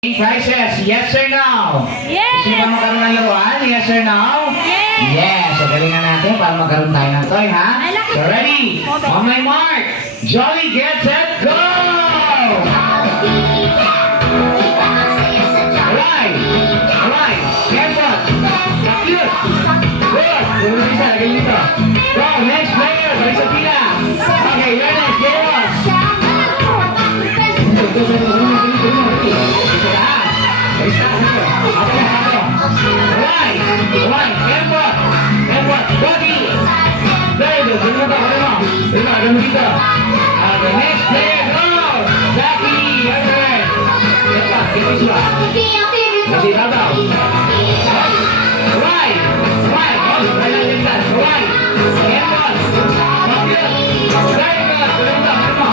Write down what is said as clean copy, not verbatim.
Prizes, yes or no? Yes! Gusto ba magkaroon ng laruan? Yes or no? Yes! Yes! So, galingan natin para magkaroon tayo ng toy, ha? So, ready? On my mark! Jolly, get set, go! Alright! Alright! Careful! Cute! Good! Ganun isa, ganun dito. Go! Next player! Balik sa pila! Okay, you're next. Get on! Right, Edward, Bobby. Very good. Ganun dito. The next player, go! Jackie, your turn. Dito sila. Kasi babaw. Right. Edward, Bobby. Very good. Ganun dito.